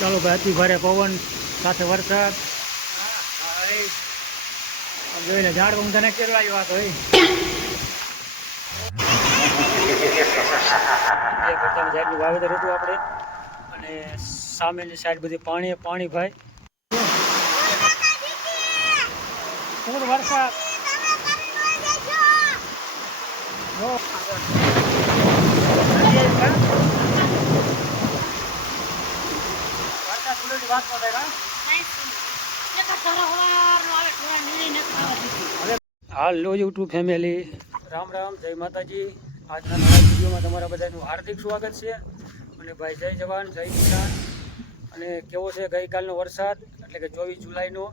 ચાલો ભાઈ, અતિ ભારે પવન સાથે વરસાદ જોઈને ઝાડ હું તને કેરવાયો વાત હોય ઝાડનું વાવેતર હતું આપણે અને સામેની સાઈડ બધી પાણી પાણી ભાઈ વરસાદ હાલો યુટ્યુબ ફેમિલી, રામ રામ, જય માતાજી. આજના નવા વિડીયોમાં તમારા બધાનું હાર્દિક સ્વાગત છે. અને ભાઈ જય જવાન જય કિસાન. અને કેવો છે ગઈકાલનો વરસાદ, એટલે કે 24 જુલાઈનો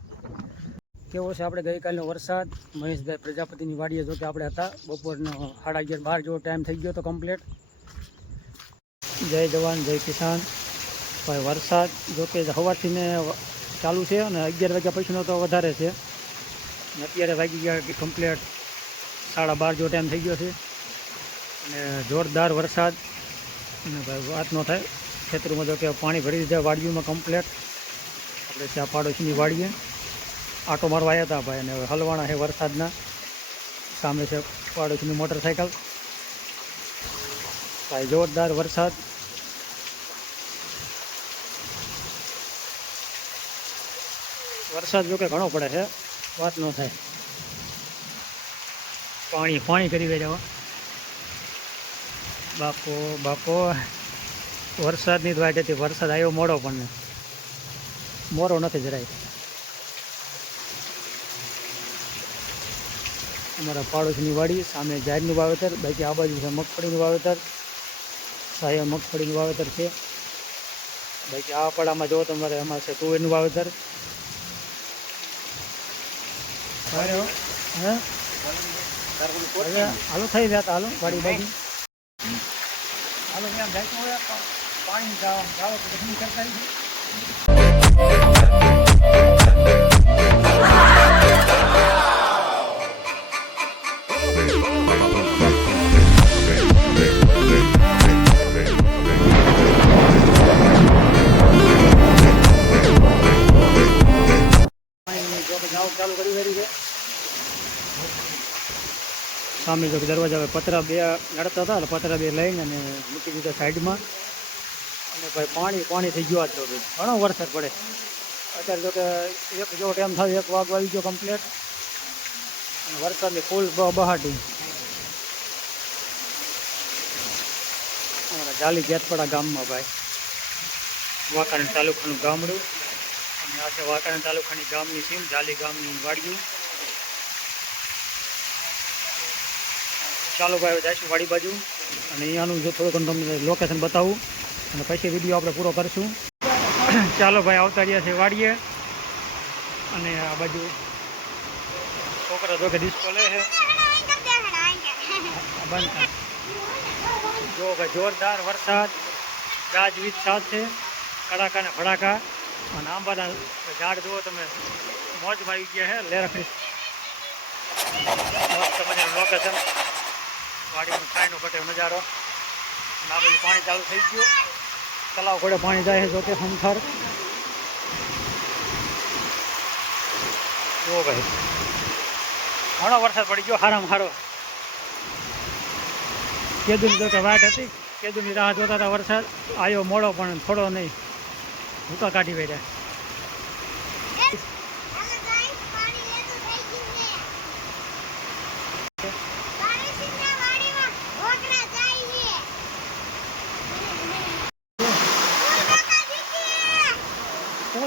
કેવો છે આપણે ગઈકાલનો વરસાદ. મહેશભાઈ પ્રજાપતિની વાડીએ જો કે આપણે હતા, બપોરનો 11:30-12 જેવો ટાઈમ થઈ ગયો હતો કમ્પ્લીટ. જય જવાન જય કિસાન. ભાઈ વરસાદ જોકે સવારથી ને ચાલુ છે અને 11 વાગ્યા પછીનો તો વધારે છે. અત્યારે વાગી ગયા કમ્પ્લીટ 12:30 જેવો ટાઈમ થઈ ગયો છે અને જોરદાર વરસાદ. અને ભાઈ વાત ન થાય, ખેતરમાં જો કે પાણી ભરી દીધા વાડીઓમાં કમ્પ્લીટ. આપણે ત્યાં પાડોશીની વાડીએ આટો મારવા આવ્યા હતા ભાઈ, અને હલવાણા છે વરસાદના. સામે છે પાડોશીની મોટરસાઇકલ. ભાઈ જોરદાર વરસાદ. વરસાદ જો કે ઘણો પડે છે, વાત ન થાય. પાણી પાણી કરી દે જવા બાપો બાપો. વરસાદની જ વાટ હતી, વરસાદ આવ્યો મોડો પણ મોરો નથી જરાય. અમારા પાડોશીની વાડી સામે જાહેરનું વાવેતર, બાકી આ બાજુ છે મગફળીનું વાવેતર. સાહેબ મગફળીનું વાવેતર છે. બાકી આ પડામાં જો તમારે એમાં છે તુવેરનું વાવેતર. હાલો થઈ ગયા હાલો વાડી બાજુ હાલો ત્યાં જાય હોય પાણી જાવ તો બધું કરતા ચાલુ કરી છે. સામે જો દરવાજા પતરા બે નડતા હતા, એટલે પતરા બે લઈને અને મૂકી દીધા સાઈડમાં. અને ભાઈ પાણી પાણી થઈ ગયો. આજ તો ઘણો વરસાદ પડે. અત્યારે જો કે એક જેવો ટાઈમ થાય, 1 વાગ આવી ગયો કમ્પ્લીટ. અને વરસાદની ફૂલ બહાટી. અમારા જાલી જેતપડા ગામમાં ભાઈ, વાંકાનેર તાલુકાનું ગામડું. અને આ છે વાંકાનેર તાલુકાની ગામની સીમ, જાલી ગામની વાડીઓ. ચાલો ભાઈ જઈશું વાડી બાજુ, અને અહીંયાનું જો થોડું તમને લોકેશન બતાવું અને પછી વિડીયો આપણે પૂરો કરીશું. ચાલો ભાઈ આવતા રહ્યા છે વાડીએ. અને આ બાજુ છોકરા જો કે ડિસ્કો લે છે. જો ભાઈ જોરદાર વરસાદ, ગાજવીજ સાથે કડાકા ને ભડાકા. અને આંબાના ઝાડ જુઓ તમે, મોજમાં આવી ગયા છે. લેરખડી મસ્ત મજાનું લોકેશન, વાડીનો છાંયનો કટે નજારો. અને આ બધું પાણી ચાલુ થઈ ગયું, તલાવ ઘોડે પાણી જાય છે જોકે હમથર. જો ભાઈ ઘણો વરસાદ પડી ગયો, હારામાં હારો. કેદુની જો કે વાટ હતી, કેદુની રાહ જોતા હતા. વરસાદ આવ્યો મોડો પણ થોડો નહીં, ભૂકા કાઢી વેડ્યા.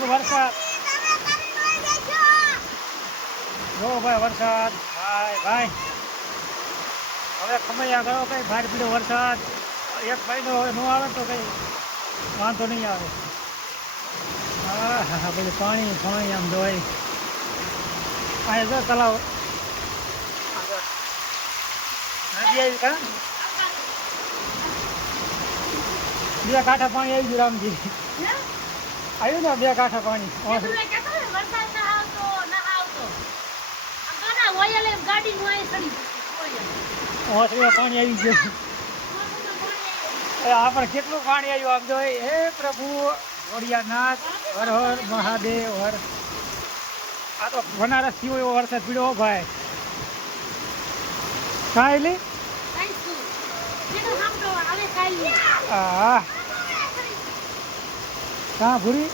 વરસાદ જો ભાઈ, વરસાદ ભાઈ ભાઈ હવે ખમૈયા ગયો. કઈ ભાર પીડો વરસાદ 1 મહિનો હવે ન આવે તો કઈ વાંધો નહીં આવે. હા હા બધું પાણી પાણી આમ જોવાય. અહીંયા જો તલાવ નદી આવી કા, 2 કાંઠા પાણી આવી ગયું. રામજી આવ્યું ને 2 કાંઠા પાણી. પાણી આવી ગયું. આ પર કેટલું પાણી આવ્યું આમ જો હે પ્રભુ વડિયાનાથ હર હર મહાદેવ હર. આ તો બનારસ થયો એવો વરસાદ પીડ્યો ભાઈ. કાંઈ હા કાં ભૂરી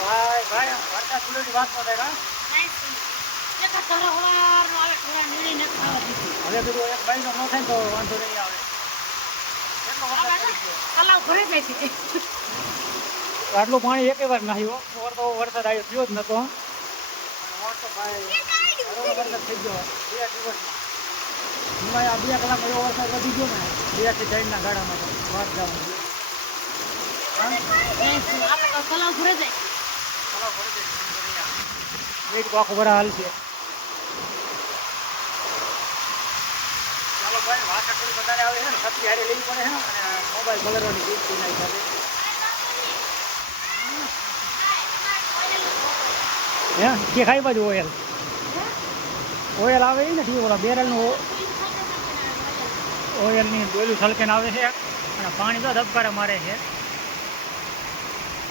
ભાઈ ભાઈ વરસાદ પીડ્યોની વાત નો થાય હવે બધું એક ભાઈ નો ન થાય તો વાંધો નહીં આવે. આટલું પાણી એક વાર નાખ્યો તો વરસાદ આવ્યો થયો જ નતો. વરસાદ થઈ ગયો 2 દિવસમાં આ 2 કલાક એવો વરસાદ વધી ગયો ને 2 થી 3 ના ગાડામાં વાત જવાનું. આખો બરા હાલ છે. ચાલો ભાઈ વાસણ થોડી વધારે આવે છે ને સબ્જી હારે લેવી પડે છે ને અને મોબાઈલ કલરવાની ગીત ના હિસાબે. હે કે ખાઈ બાજુ ઓઇલ આવે ને ઠીક ઓલા બેરલનું ઓઇલની ડોલું છલકેને આવે છે અને પાણી તો ધબકારે મારે છે.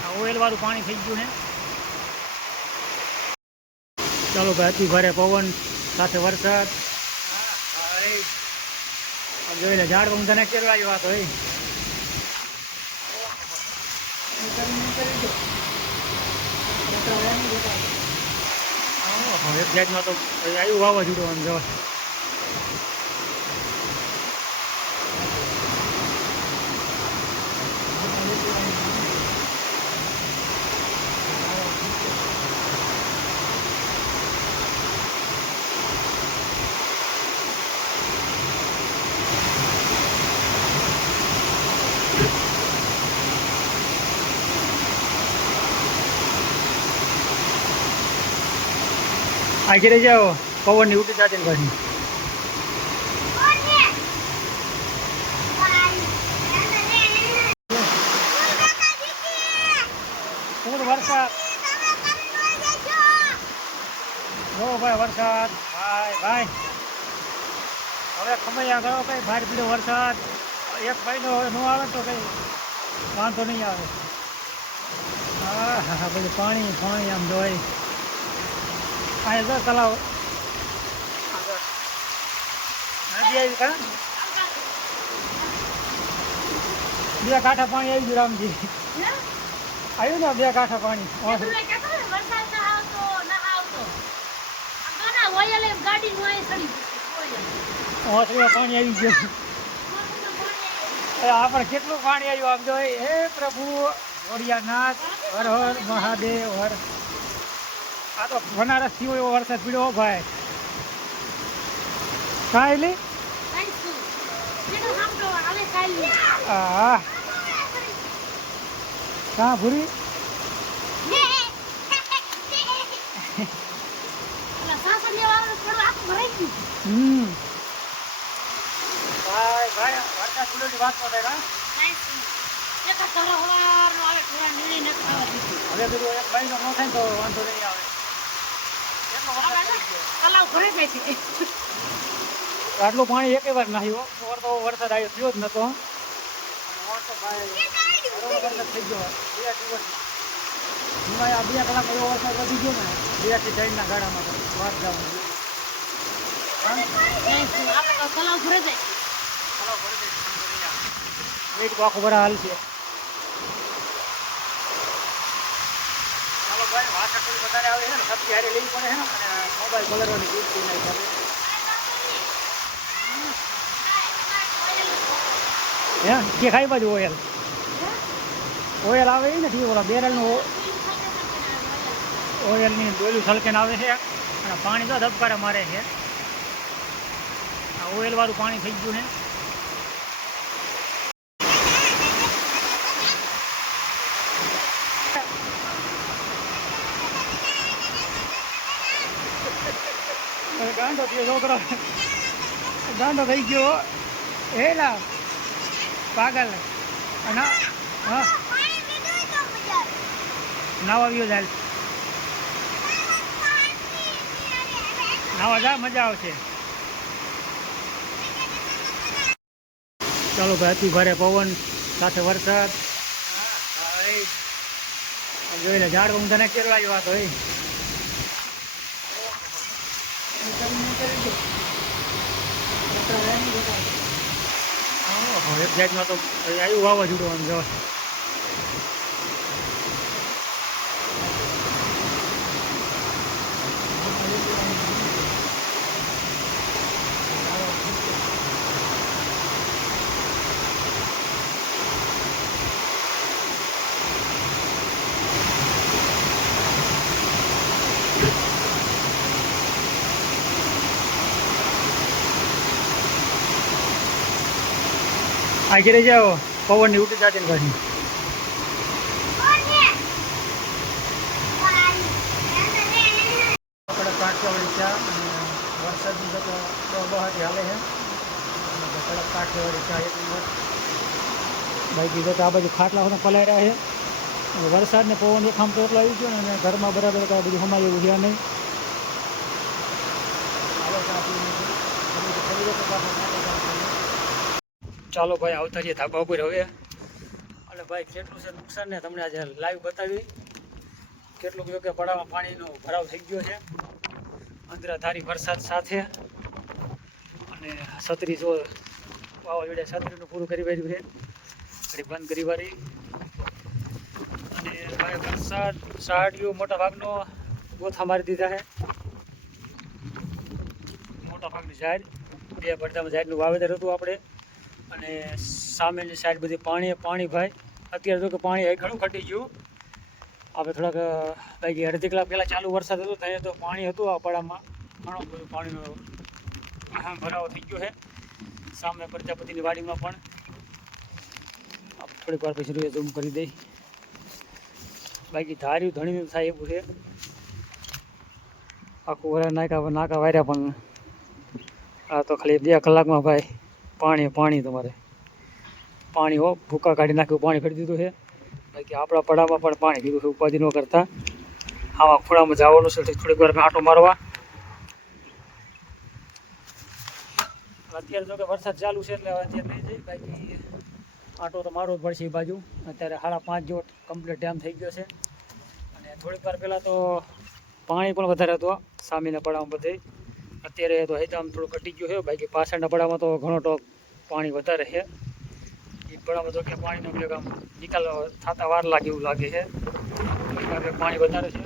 આ ઓઇલવાળું પાણી થઈ ગયું ને. ચાલો ભાઈ અતિ ભારે પવન સાથે વરસાદ જોઈ લે ઝાડ હું તને કેળવાયો આ તો એક જાતમાં તો આવ્યું વાવાઝોડું આમ જો. આ ઘરે જાઓ પવનની ઉઠી જાતે ને પાછી વરસાદ જો ભાઈ વરસાદ ભાઈ ભાઈ હવે ખમૈયા કરો કઈ બહાર પીડો વરસાદ એક મહિનો હવે ન આવે તો કઈ વાંધો નહીં આવે. હા હા બધું પાણી પાણી આમ જોઈ આ તો તલાવ નદી આવી કા 2 કાંઠા પાણી આવી ગયું રામજી આવ્યું ને 2 કાંઠા પાણી ઓસરીમાં પાણી આવી ગયું. આ પર કેટલું પાણી આવ્યું આમ જો હે પ્રભુ વડિયાનાથ હર હર મહાદેવ હર. આ તો બનારસ થયો એવો વરસાદ પીડ્યો ભાઈ. કાંઈ હા કાં ભૂરી ભાઈ ભાઈ વરસાદ પીડ્યોની વાત નો થાય હવે બધું એક ભાઈ નો ન થાય તો વાંધો નહીં આવે. આટલું પાણી એક વાર નાખ્યો તો વરસાદ આવ્યો થયો જ નતો. વરસાદ થઈ ગયો 2 દિવસમાં આ 2 કલાક એવો વરસાદ વધી ગયો ને 2 થી 3 ના ગાડામાં વાત જવાનું. આખો બરા હાલ છે. ચાલો ભાઈ વાસણ થોડી વધારે આવે છે ને સબ્જી હારે લેવી પડે છે ને અને મોબાઈલ કલરવાની ગીત ના હિસાબે. હે કે ખાઈ બાજુ ઓઇલ આવે ને ઠીક ઓલા બેરલનું ઓઇલની ડોલું છલકેને આવે છે અને પાણી તો ધબકારે મારે છે. આ ઓઇલવાળું પાણી થઈ ગયું ને. ગાંડો થયો છોકરો ગાંડો થઈ ગયો હેલા પાગલ. હા નાવા આવ્યો જાય નાવા જા, મજા આવશે. ચાલો ભાઈ, અતિ ભારે પવન સાથે વરસાદ જોઈને ઝાડ હું તને કેરવા વાત હોય. એક જાતમાં તો આવ્યું વાવાઝોડું આમ જવા. આ ઘેરે જાઓ, પવનની ઉઠી જાતી ને પાછી. કાઠિયાવાડી ચા અને વરસાદની જતો બહાટી હાલે છે. કડક કાઠિયાવાડી ચા એક નંબર. બાકી જતો આ બાજુ ખાટલા બધા પલાળ્યા છે. વરસાદ ને પવન એક આમ તો એટલો આવી ગયો ને, અને ઘરમાં બરાબર કાંઈ બધું સમાય એવું છે નહીં. ચાલો ભાઈ, આવતા રહીએ ધાબા ઉપર હવે. અને ભાઈ કેટલું છે નુકસાન ને તમને આજે લાઈવ બતાવી. કેટલું બધું કે પડામાં પાણીનો ભરાવ થઈ ગયો છે અંદરાધારી વરસાદ સાથે. અને છત્રી જો વાવાઝોડે છત્રીનું પૂરું કરી વાર્યું છે, ફરી બંધ કરી વારી. અને ભાઈ વરસાદ સાડીઓ મોટા ભાગનો ગોથા મારી દીધા છે. મોટા ભાગની ઝાડ, 2 પડદામાં ઝાડનું વાવેતર હતું આપણે. અને સામેની સાઈડ બધી પાણી ભાઈ. અત્યારે તો કે પાણી ઘણું ઘટી ગયું. આપણે થોડાક બાકી અડધી કલાક પહેલાં ચાલુ વરસાદ હતો ત્યાં તો પાણી હતું આ પડામાં. ઘણો બધું પાણીનો ભરાવો થઈ ગયો છે. સામે પ્રજાપતિની વાડીમાં પણ થોડીક વાર પછી રૂએ ઝૂમ કરી દઈ. બાકી ધાર્યું ધણીનું થાય એવું છે. આખું વરા નાકા વાર્યા પણ આ તો ખાલી 2 કલાકમાં ભાઈ પાણી તમારે પાણી હો ભૂકા કાઢી નાખ્યું, પાણી કરી દીધું છે. બાકી આપણા પડામાં પણ પાણી કીધું છે. ઉપાધિ ન કરતા આવા ખૂણામાં જવાનું છે થોડીક વાર આંટો મારવા. અત્યારે તો કે વરસાદ ચાલુ છે એટલે અત્યારે નહીં જઈ. બાકી આંટો તો મારવો જ પડશે એ બાજુ. અત્યારે 5:30 જેવો કમ્પ્લીટ ટાઈમ થઈ ગયો છે. અને થોડીક વાર પહેલાં તો પાણી પણ વધારે હતો સામેના પડામાં બધે. અત્યારે તો હેજામ થોડું ઘટી ગયું છે. બાકી પાછળના પડામાં તો ઘણો ટોક પાણી વધારે છે. એ પડામાં તો કે પાણીનો આમ નિકાલ થતા વાર લાગે એવું લાગે છે. પાણી વધારે છે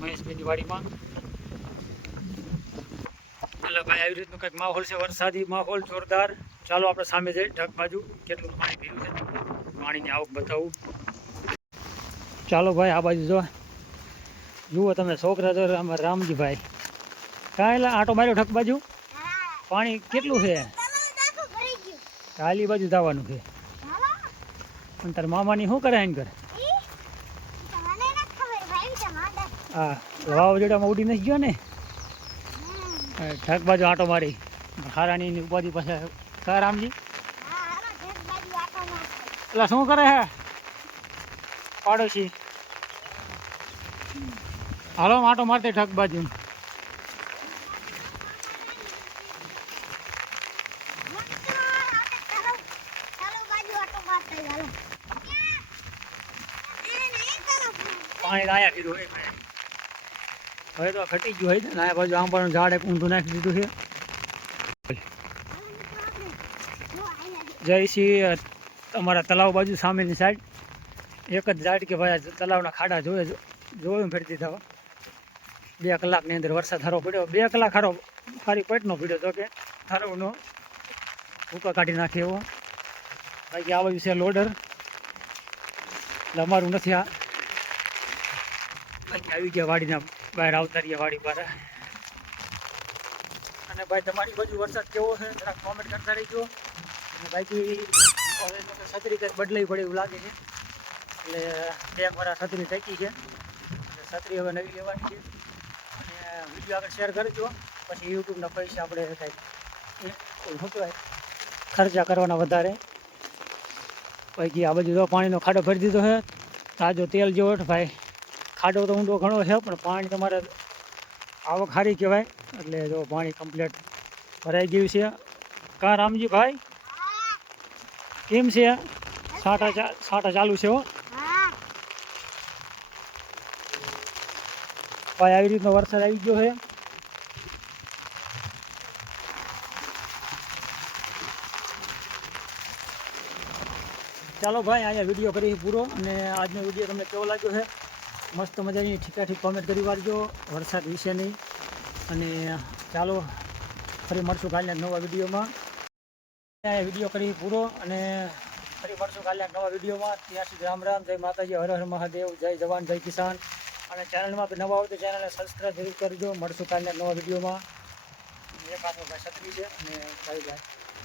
મહેશભાઈની વાડીમાં. એટલે ભાઈ આવી રીતનું કંઈક માહોલ છે, વરસાદી માહોલ જોરદાર. ચાલો આપણે સામે જઈએ ઢગ બાજુ કેટલું પાણી પીવું છે, પાણીની આવક બતાવું. ચાલો ભાઈ આ બાજુ જુઓ તમે, છોકરા તો આમાં રામજીભાઈ કાંઈ એટલે આંટો માર્યો ઢગ બાજુ. પાણી કેટલું છે? કાલી બાજુ જવાનું છે. પણ તાર મામાની શું કરે આને કરે? હા, વાવાઝોડામાં ઉડી નથી ગયો ને, ઢગ બાજુ આંટો મારી. હારાની ઉપાધિ પાસે કા રામજી એટલે શું કરે હે પાડોશી? હાલો આંટો મારતે ઢગ બાજુ. પાણી આયા કીધું હોય હવે તો ઘટી ગયું હોય ને. આ બાજુ આંબાનું ઝાડ એક ઊંધું નાખી દીધું છે. જયસિંહ તમારા તલાવ બાજુ સામેની સાઈડ એક જ ઝાડ કે ભાઈ તલાવના ખાડા જોયું ફેરી દીધા. 2 કલાકની અંદર વરસાદ સારો પડ્યો. 2 કલાક સારી પેટનો પડ્યો તો કે સારોનો ભૂકા કાઢી નાખે એવો. બાકી આ બાજુ છે લોડર એટલે અમારું નથી આ. બાકી આવી ગયા વાડીના બહાર, આવતા રહ્યા વાડી પર. અને ભાઈ તમારી બાજુ વરસાદ કેવો છે જરાક કોમેન્ટ કરતા રહીજો. અને બાકી હવે તો છત્રી કંઈક બદલાવી પડે એવું લાગે છે. એટલે 2 વાર છત્રી ટેકી છે. છત્રી હવે નવી લેવાની છે. અને વિડીયો આગળ શેર કરજો. પછી યુટ્યુબના પૈસા આપણે કંઈક શું કહેવાય ખર્ચા કરવાના વધારે. બાકી આ બાજુ તો પાણીનો ખાડો ભરી દીધો છે તાજો તેલ જેવો. ભાઈ ખાડો તો ઊંડો ઘણો છે પણ પાણી તમારે આવક સારી કહેવાય. એટલે જો પાણી કમ્પ્લીટ ભરાઈ ગયું છે. કા રામજી ભાઈ કેમ છે? સાટા ચાલુ છે હો ભાઈ. આવી રીતનો વરસાદ આવી ગયો છે. ચાલો ભાઈ, અહીંયા વિડીયો કરી પૂરો. અને આજનો વિડીયો તમને કેવો લાગ્યો છે? મસ્ત મજાની ઠીકાઠીક કોમેન્ટ કરી વાળજો વરસાદ વિશેની. અને ચાલો ફરી મળશું કાલે નવા વિડીયોમાં. અહીંયા વિડીયો કરી પૂરો અને ફરી મળશું કાલે નવા વિડીયોમાં. ત્યાં સુધી રામ રામ, જય માતાજી, હર હર મહાદેવ, જય જવાન, જય કિસાન. અને ચેનલમાં નવા હોય તો ચેનલને સબસ્ક્રાઈબ જરૂર કરજો. મળશું કાલે નવા વિડીયોમાં. એક હાથમાં ભાઈ છત્રી છે અને બાય બાય.